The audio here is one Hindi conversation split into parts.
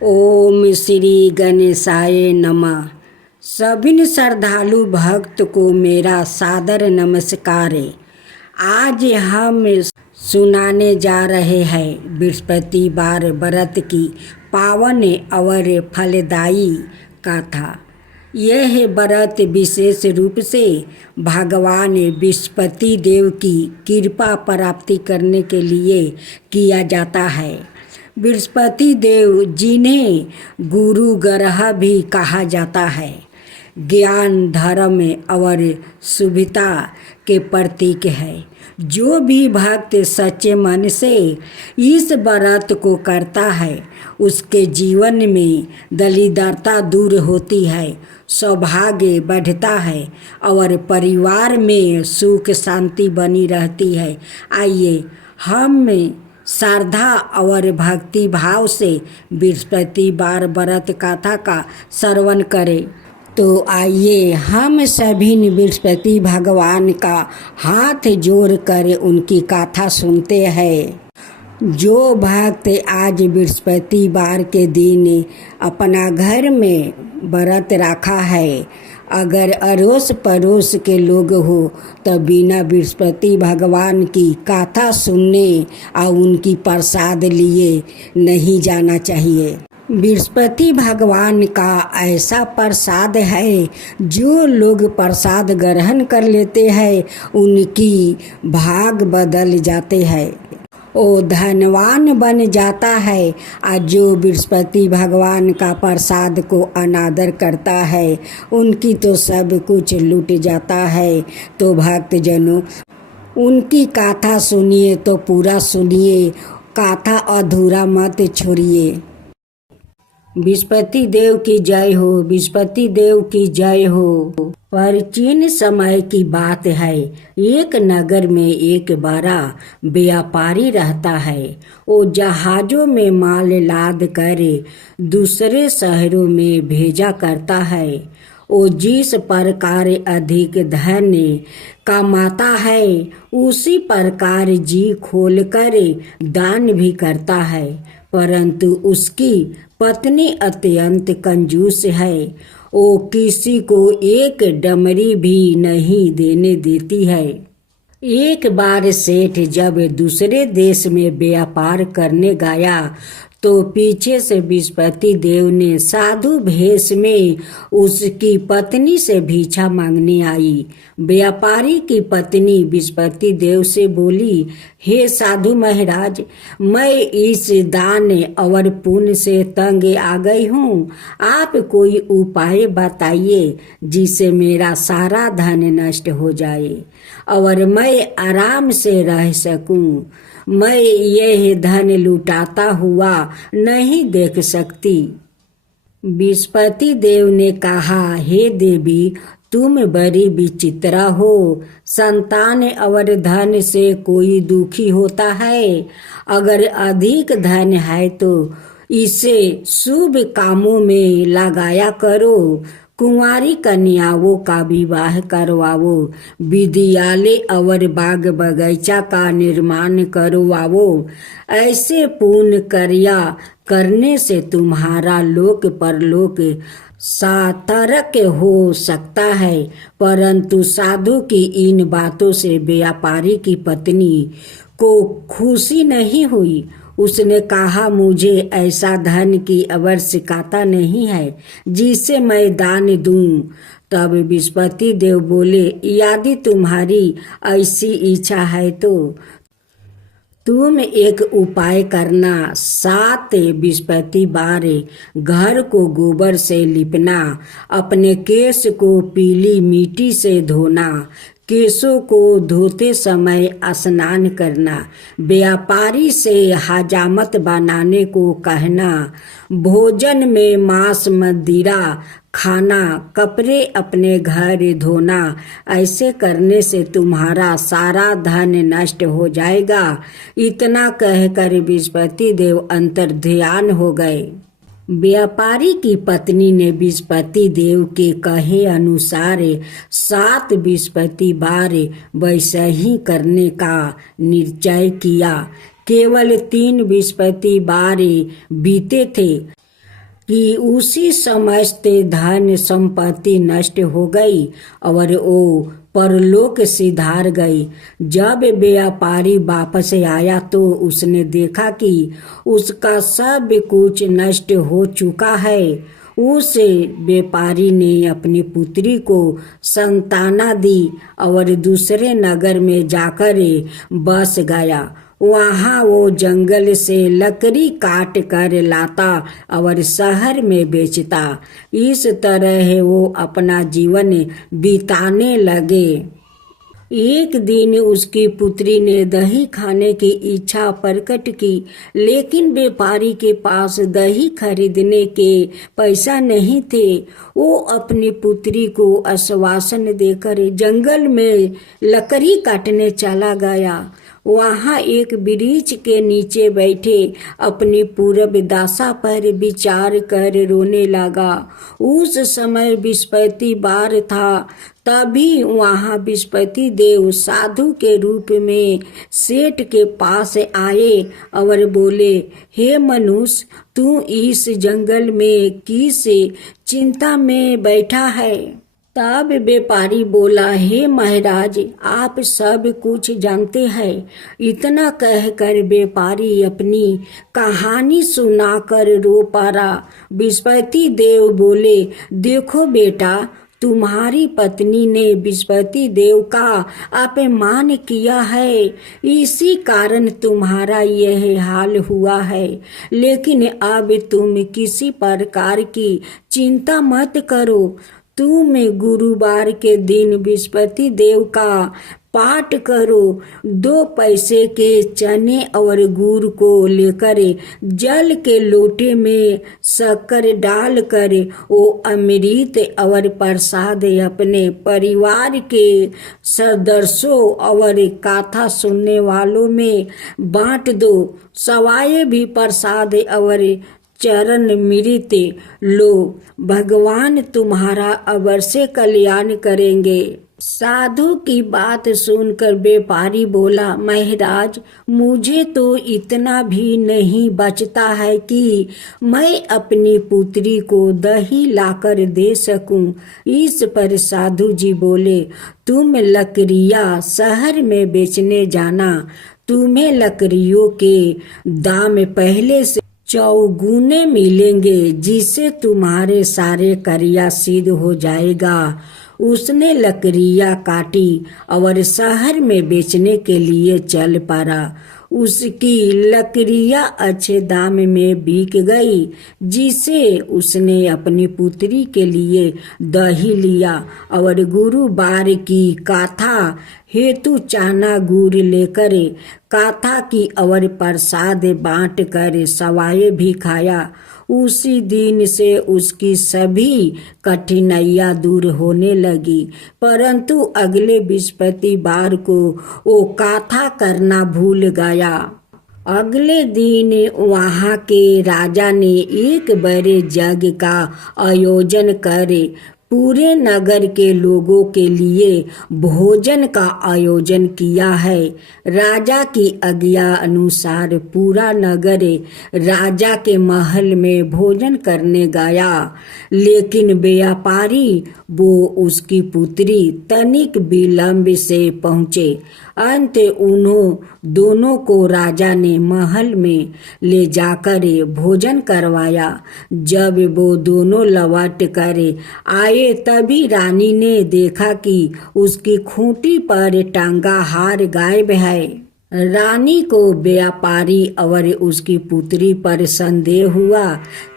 ओम श्री गणेशाय नमः। सभी श्रद्धालु भक्त को मेरा सादर नमस्कार। आज हम सुनाने जा रहे हैं बृहस्पतिवार व्रत की पावन और फलदायी कथा। यह व्रत विशेष रूप से भगवान बृहस्पति देव की कृपा प्राप्ति करने के लिए किया जाता है। बृहस्पति देव जिन्हें गुरु ग्रह भी कहा जाता है, ज्ञान, धर्म और शुभता के प्रतीक है। जो भी भक्त सच्चे मन से इस व्रत को करता है, उसके जीवन में दरिद्रता दूर होती है, सौभाग्य बढ़ता है और परिवार में सुख शांति बनी रहती है। आइए हम श्रद्धा और भक्ति भाव से बृहस्पतिवार व्रत कथा का श्रवण करें। तो आइए हम सभी बृहस्पति भगवान का हाथ जोड़कर उनकी कथा सुनते हैं। जो भक्त आज बृहस्पतिवार के दिन अपना घर में व्रत रखा है, अगर अड़ोस पड़ोस के लोग हो तो बिना बृहस्पति भगवान की कथा सुनने और उनकी प्रसाद लिए नहीं जाना चाहिए। बृहस्पति भगवान का ऐसा प्रसाद है, जो लोग प्रसाद ग्रहण कर लेते हैं उनकी भाग बदल जाते हैं, वो धनवान बन जाता है। और जो बृहस्पति भगवान का प्रसाद को अनादर करता है, उनकी तो सब कुछ लूट जाता है। तो भक्तजनों, उनकी कथा सुनिए तो पूरा सुनिए, कथा अधूरा मत छोड़िए। बृहस्पति देव की जय हो, बृहस्पति देव की जय हो। प्राचीन समय की बात है, एक नगर में एक बड़ा व्यापारी रहता है। वो जहाजों में माल लाद कर दूसरे शहरों में भेजा करता है। वो जिस प्रकार अधिक धन कमाता है, उसी प्रकार जी खोलकर दान भी करता है। परंतु उसकी पत्नी अत्यंत कंजूस है। वो किसी को एक डमरी भी नहीं देने देती है। एक बार सेठ जब दूसरे देश में व्यापार करने गया, तो पीछे से बृहस्पति देव ने साधु भेष में उसकी पत्नी से भिक्षा मांगने आई। व्यापारी की पत्नी बृहस्पति देव से बोली, हे साधु महाराज, मैं इस दान और पुण्य से तंग आ गई हूँ। आप कोई उपाय बताइए जिससे मेरा सारा धन नष्ट हो जाए और मैं आराम से रह सकूं। मैं यह धन लुटाता हुआ नहीं देख सकती। बृहस्पति देव ने कहा, हे देवी, तुम बड़ी विचित्र हो। संतान और धन से कोई दुखी होता है। अगर अधिक धन है तो इसे शुभ कामों में लगाया करो। कुंवारी कन्याओं का विवाह करवाओ, विद्यालय और बाग बगीचा का निर्माण करवाओ। ऐसे पुण्य कार्य करने से तुम्हारा लोक परलोक सार्थक हो सकता है। परंतु साधु की इन बातों से व्यापारी की पत्नी को खुशी नहीं हुई। उसने कहा, मुझे ऐसा धन की आवश्यकता नहीं है जिसे मैं दान दूं। तब बृहस्पति देव बोले, यदि तुम्हारी ऐसी इच्छा है तो तुम एक उपाय करना। 7 बृहस्पतिवार घर को गोबर से लिपना, अपने केश को पीली मिट्टी से धोना, केशों को धोते समय स्नान करना, व्यापारी से हजामत बनाने को कहना, भोजन में मांस मदिरा खाना, कपड़े अपने घर धोना। ऐसे करने से तुम्हारा सारा धन नष्ट हो जाएगा। इतना कहकर बृहस्पति देव अंतर्ध्यान हो गए। व्यापारी की पत्नी ने बृहस्पति देव के कहे अनुसार 7 बृहस्पतिवार वैसा ही करने का निश्चय किया। केवल 3 बृहस्पतिवार बीते थे। कि उसी समय से धन संपत्ति नष्ट हो गई और वो परलोक सिधार गई। जब व्यापारी वापस आया तो उसने देखा कि उसका सब कुछ नष्ट हो चुका है। उस व्यापारी ने अपनी पुत्री को संताना दी और दूसरे नगर में जाकर बस गया। वहाँ वो जंगल से लकड़ी काट कर लाता और शहर में बेचता। इस तरह वो अपना जीवन बिताने लगे। एक दिन उसकी पुत्री ने दही खाने की इच्छा प्रकट की, लेकिन व्यापारी के पास दही खरीदने के पैसा नहीं थे। वो अपनी पुत्री को आश्वासन देकर जंगल में लकड़ी काटने चला गया। वहाँ एक वृक्ष के नीचे बैठे अपनी पूर्व दशा पर विचार कर रोने लगा। उस समय बृहस्पतिवार था। तभी वहाँ बृहस्पति देव साधु के रूप में सेठ के पास आए और बोले, हे मनुष्य, तू इस जंगल में किस चिंता में बैठा है? तब व्यापारी बोला, हे महाराज, आप सब कुछ जानते हैं। इतना कहकर व्यापारी अपनी कहानी सुनाकर रो पड़ा। बृहस्पति देव बोले, देखो बेटा, तुम्हारी पत्नी ने बृहस्पति देव का अपमान किया है, इसी कारण तुम्हारा यह हाल हुआ है। लेकिन अब तुम किसी प्रकार की चिंता मत करो। तुम गुरुवार के दिन बृहस्पति देव का पाठ करो। 2 पैसे के चने और गुड़ को लेकर जल के लोटे में शक्कर डालकर वो अमृत और प्रसाद अपने परिवार के सदस्यों और कथा सुनने वालों में बांट दो। सवाए भी प्रसाद और चरण मृत लो, भगवान तुम्हारा अवश्य कल्याण करेंगे। साधु की बात सुनकर व्यापारी बोला, महाराज, मुझे तो इतना भी नहीं बचता है कि मैं अपनी पुत्री को दही लाकर दे सकूं। इस पर साधु जी बोले, तुम लकड़ियां शहर में बेचने जाना। तुम्हें लकड़ियों के दाम पहले से चौगुने मिलेंगे, जिससे तुम्हारे सारे कार्य सिद्ध हो जाएगा। उसने लकड़ियां काटी और शहर में बेचने के लिए चल पड़ा। उसकी लकड़ियां अच्छे दाम में बिक गई, जिसे उसने अपनी पुत्री के लिए दही लिया और गुरुवार की कथा हेतु चना गुड़ लेकर कथा की और प्रसाद बांट कर सवाए भी खाया। उसी दिन से उसकी सभी कठिनाइयां दूर होने लगी। परंतु अगले बृहस्पतिवार को वो कथा करना भूल गया। अगले दिन वहाँ के राजा ने एक बड़े यज्ञ का आयोजन कर पूरे नगर के लोगों के लिए भोजन का आयोजन किया है। राजा की आज्ञा अनुसार पूरा नगर राजा के महल में भोजन करने गया, लेकिन व्यापारी वो उसकी पुत्री तनिक विलंब से पहुँचे। अंत उन्हों दोनों को राजा ने महल में ले जाकर भोजन करवाया। जब वो दोनों लौट कर आए तभी रानी ने देखा कि उसकी खूंटी पर टांगा हार गायब है। रानी को व्यापारी और उसकी पुत्री पर संदेह हुआ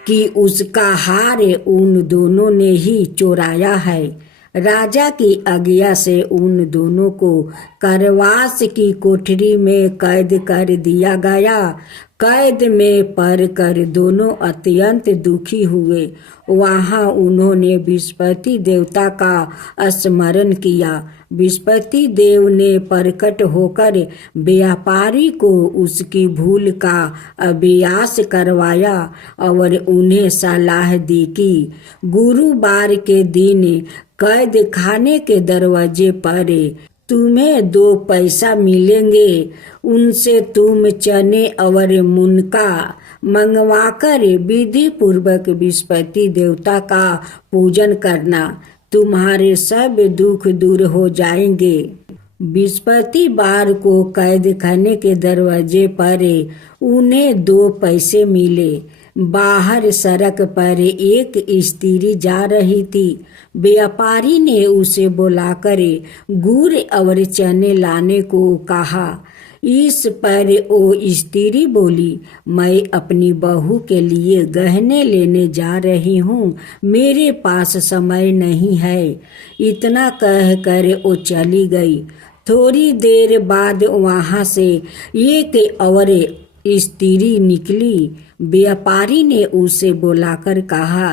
कि उसका हार उन दोनों ने ही चुराया है। राजा की आज्ञा से उन दोनों को कारावास की कोठरी में कैद कर दिया गया। कैद में पड़ कर दोनों अत्यंत दुखी हुए। वहाँ उन्होंने बृहस्पति देवता का स्मरण किया। बृहस्पति देव ने प्रकट होकर व्यापारी को उसकी भूल का अभ्यास करवाया और उन्हें सलाह दी कि गुरुवार के दिन कैद खाने के दरवाजे पर तुम्हें 2 पैसा मिलेंगे। उनसे तुम चने और मुनका मंगवाकर विधि पूर्वक विस्पति देवता का पूजन करना, तुम्हारे सब दुख दूर हो जाएंगे। विस्पति बार को कैद खाने के दरवाजे पर उन्हें 2 पैसे मिले। बाहर सड़क पर एक स्त्री जा रही थी। व्यापारी ने उसे बुलाकर गुड़ और चने लाने को कहा। इस पर वो स्त्री बोली, मैं अपनी बहू के लिए गहने लेने जा रही हूँ, मेरे पास समय नहीं है। इतना कहकर वो चली गई। थोड़ी देर बाद वहाँ से एक और स्त्री निकली। व्यापारी ने उसे बुलाकर कहा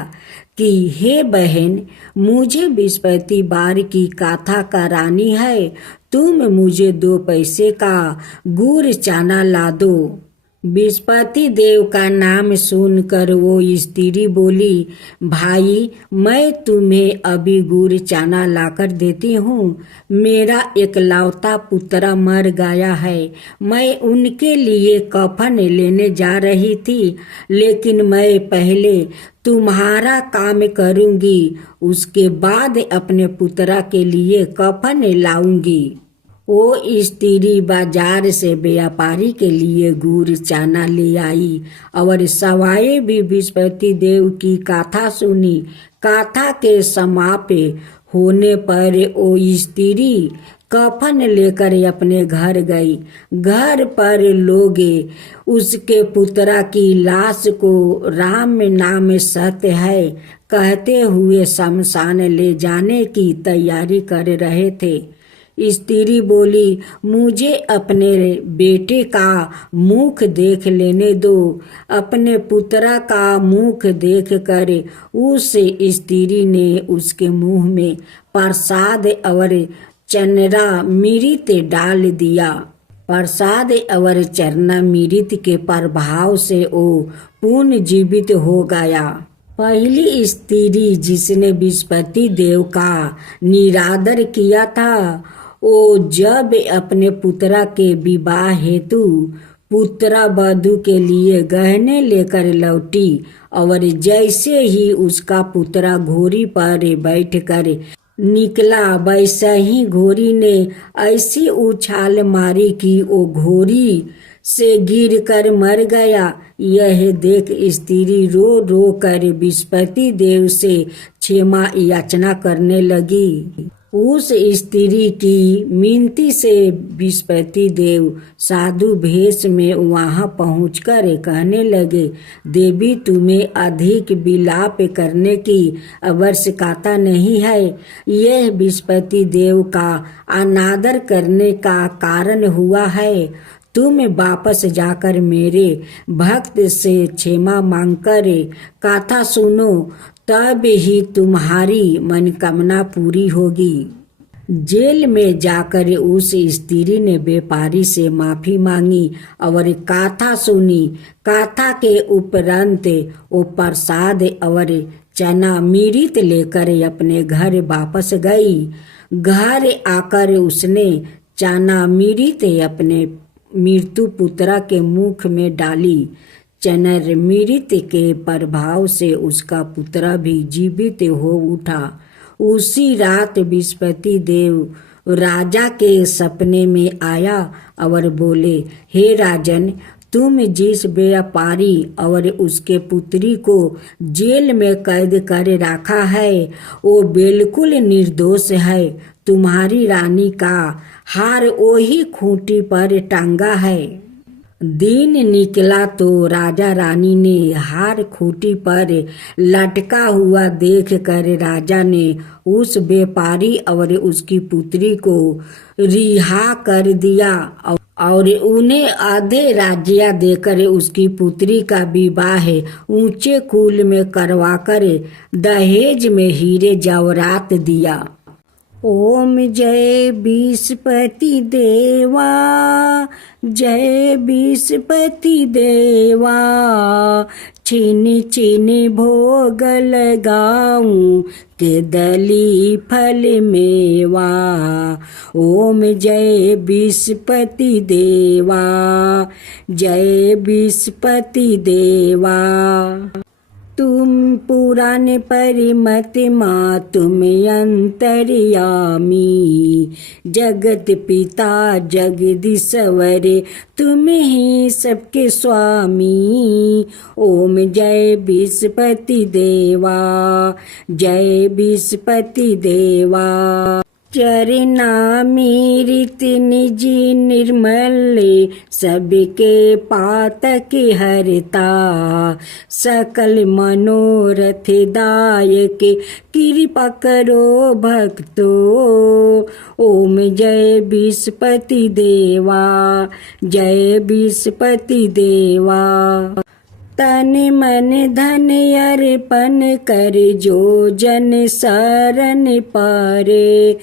कि हे बहन, मुझे विस्पति बार की कथा करानी है, तुम मुझे 2 पैसे का गुड़ चना ला दो। विस्पति देव का नाम सुनकर वो स्त्री बोली, भाई मैं तुम्हें अभी गुड़ चना लाकर देती हूँ। मेरा एकलौता पुत्र मर गया है, मैं उनके लिए कफन लेने जा रही थी, लेकिन मैं पहले तुम्हारा काम करूँगी, उसके बाद अपने पुत्र के लिए कफन लाऊंगी। वो स्त्री बाजार से व्यापारी के लिए गुड़ चना ले आई और सवाए भी विस्पति देव की कथा सुनी। कथा के समाप्त होने पर वो स्त्री कफन लेकर अपने घर गई। घर पर लोग उसके पुत्र की लाश को राम नाम सत्य है कहते हुए शमशान ले जाने की तैयारी कर रहे थे। स्त्री बोली, मुझे अपने बेटे का मुख देख लेने दो। अपने पुत्र का मुख देखकर उस स्त्री ने उसके मुंह में प्रसाद और चरना मिरित डाल दिया। प्रसाद और चरना मिरित के प्रभाव से वो पुनर्जीवित हो गया। पहली स्त्री जिसने विस्पति देव का निरादर किया था, वो जब अपने पुत्र के विवाह हेतु पुत्र वधू के लिए गहने लेकर लौटी और जैसे ही उसका पुत्र घोड़ी पर बैठकर निकला, वैसे ही घोड़ी ने ऐसी उछाल मारी कि वो घोड़ी से गिरकर मर गया। यह देख स्त्री रो रो कर विस्पति देव से क्षमा याचना करने लगी। उस स्त्री की मिनती से विस्पति देव साधु भेष में वहां पहुंचकर कहने लगे, देवी तुम्हें अधिक विलाप करने की आवश्यकता नहीं है। यह विस्पति देव का अनादर करने का कारण हुआ है। तुम वापस जाकर मेरे भक्त से क्षमा मांगकर कथा सुनो, तब ही तुम्हारी मनोकामना पूरी होगी। जेल में जाकर उस स्त्री ने व्यापारी से माफी मांगी और कथा सुनी। कथा के उपरांत वो प्रसाद और चना मिरित लेकर अपने घर वापस गई। घर आकर उसने चना मिरित अपने मृत्यु पुत्र के मुख में डाली। चनर मिरित के प्रभाव से उसका पुत्र भी जीवित हो उठा। उसी रात विस्पति देव राजा के सपने में आया और बोले, हे राजन, तुम जिस व्यापारी और उसके पुत्री को जेल में कैद कर रखा है वो बिल्कुल निर्दोष है। तुम्हारी रानी का हार वही खूंटी पर टांगा है। दिन निकला तो राजा रानी ने हार खूंटी पर लटका हुआ देख कर राजा ने उस व्यापारी और उसकी पुत्री को रिहा कर दिया और उन्हें आधे राज्य देकर उसकी पुत्री का विवाह ऊंचे कुल में करवाकर दहेज में हीरे जवाहरात दिया। ओम जय विस्पति देवा, जय विस्पति देवा, चीनी चीनी भोग लगाऊं केदली फल मेवा। ओम जय विस्पति देवा, जय विस्पति देवा। तुम पुराण परिमत माँ तुम अंतर्यामी, जगत पिता जगदीश्वर तुम ही सबके स्वामी। ओम जय विस्पति देवा, जय विस्पति देवा। चरनामी रीति निजी निर्मल, सबके पातक हरता। सकल मनोरथ दायक, कृपा करो भक्तो। ओम जय विस्पति देवा, जय विस्पति देवा। तन मन धन अर्पण कर जो जन शरण पारे,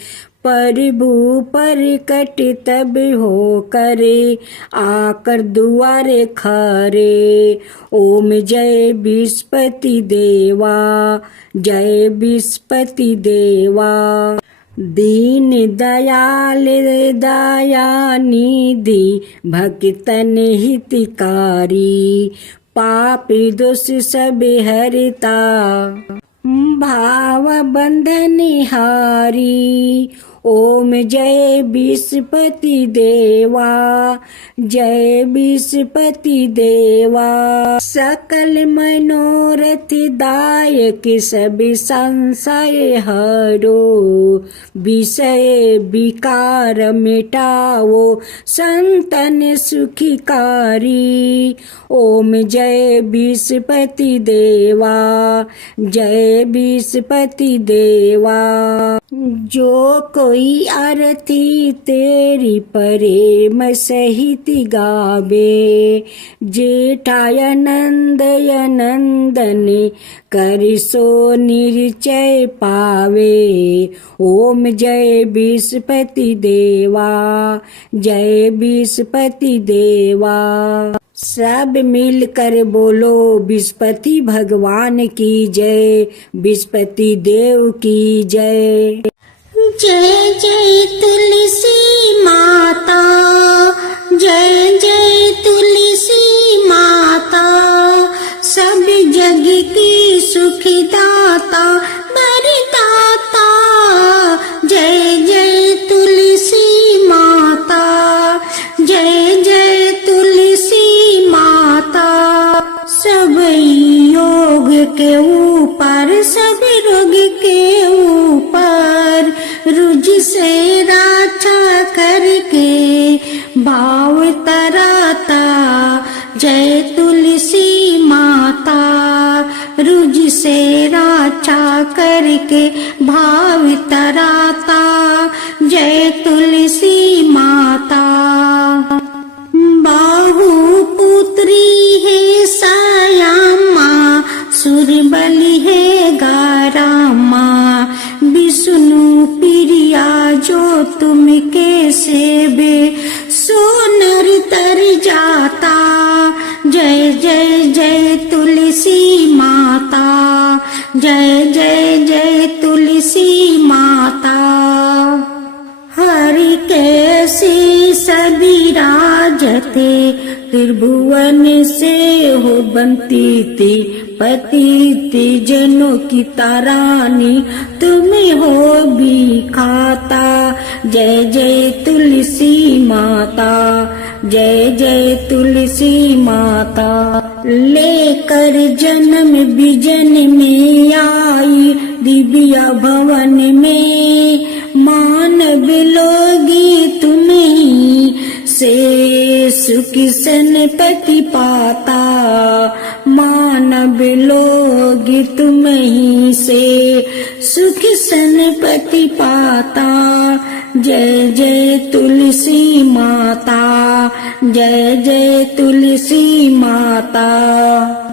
प्रभु प्रकट तब हो करे आकर दुआरे खारे। ओम जय विस्पति देवा, जय विस्पति देवा। दीन दयाल दया निधि, भक्तन हितकारी। पाप दोष सब हरता, भाव बंधन हारी। ओम जय विस्पति देवा, जय विस्पति देवा। सकल मनोरथ दायक, सब संशय हरो। विषय विकार मिटाओ, संतन सुखिकारी। ओम जय विस्पति देवा, जय विस्पति देवा। जो कोई आरती तेरी प्रेम सहित गावे, जेठाय नंदय नंदन कर सो निश्चय पावे। ओम जय विस्पति देवा, जय विस्पति देवा। सब मिलकर बोलो विस्पति भगवान की जय, विस्पति देव की जय। जय जय तुलसी माता, जय जय तुलसी माता। सब जग की सुखदाता वरदाता। जय जय तुलसी माता, जय जय तुलसी माता। सब योग के ऊपर, सब रोग के ऊपर, रुज से रक्षा करके भाव तराता। जय तुलसी माता, रुज से रक्षा करके भाव तराता। जय तुलसी माता। बाहु पुत्री है सायामा, सुरबली है गारामा। विष्णु प्रिया जो तुम के सेवे, सोनर तर जाता। जय जय जय तुलसी माता, जय जय जय तुलसी माता। हरि कैसी सभी राजते, त्रिभुवन से हो बनती थी। पतिति जनों की तारानी, तुम्हें हो भी खाता। जय जय तुलसी माता, जय जय तुलसी माता। लेकर जन्म विजन में आई, दिव्या भवन में। मानव लोगी तुम्हीं से सुख सनपति पाता। मानव लोग तुम्हीं से सुख सनपति पाता। जय जय तुलसी माता, जय जय तुलसी माता।